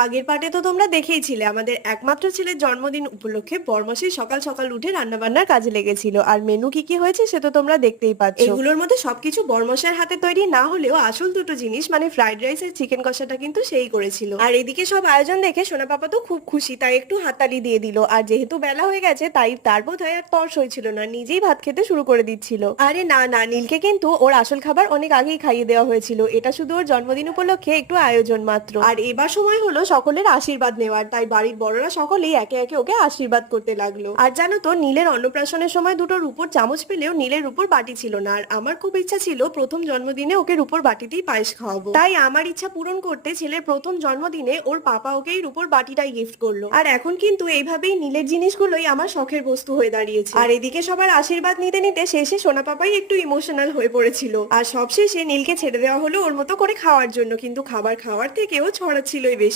আগের পার্টে তো তোমরা দেখেইছিলে আমাদের একমাত্র ছেলের জন্মদিন উপলক্ষে বরমাসি সকাল সকাল উঠে রান্না বান্নার কাজে লেগেছিল। আর মেনু কি কি হয়েছে সে তো তোমরা দেখতেই পাচ্ছ। এগুলোর মধ্যে সবকিছু বরমাসের হাতে তৈরি না হলেও আসল দুটো জিনিস মানে ফ্রাইড রাইস আর চিকেন কষাটা কিন্তু সেই করেছিল। আর এদিকে সব আয়োজন দেখে সোনা পাপা তো খুব খুশি, তাই একটু হাততালি দিয়ে দিল। আর যেহেতু বেলা হয়ে গেছে তাই তার বোধহয় আর তর সইছিল না, নিজেই ভাত খেতে শুরু করে দিচ্ছিল। আরে না না, নীলকে কিন্তু ওর আসল খাবার অনেক আগেই খাইয়ে দেওয়া হয়েছিল, এটা শুধু ওর জন্মদিন উপলক্ষে একটু আয়োজন মাত্র। আর এবার সময় হলো সকলের আশীর্বাদ নেওয়ার, তাই বাড়ির বড়রা সকলেই একে একে ওকে আশীর্বাদ করতে লাগলো। আর জানো তো, নীলের অন্নপ্রাশনের সময় দুটো রূপোর চামচ পেলেও নীলের রূপোর বাটি ছিল না। আর আমার খুব ইচ্ছা ছিল প্রথম জন্মদিনে ওকে রূপোর বাটিতেই পায়েস খাওয়াবো, তাই আমার ইচ্ছা পূরণ করতে ছেলের প্রথম জন্মদিনে ওর পাপা ওকেই রূপোর বাটিটাই গিফট করলো। আর এখন কিন্তু এইভাবেই নীলের জিনিসগুলোই আমার শখের বস্তু হয়ে দাঁড়িয়েছে। আর এদিকে সবার আশীর্বাদ নিতে নিতে শেষে সোনা পাপাই একটু ইমোশনাল হয়ে পড়েছিল। আর সবশেষে নীলকে ছেড়ে দেওয়া হলো ওর মতো করে খাওয়ার জন্য, কিন্তু খাবার খাওয়ার থেকেও ছড়াচ্ছিলই বেশি।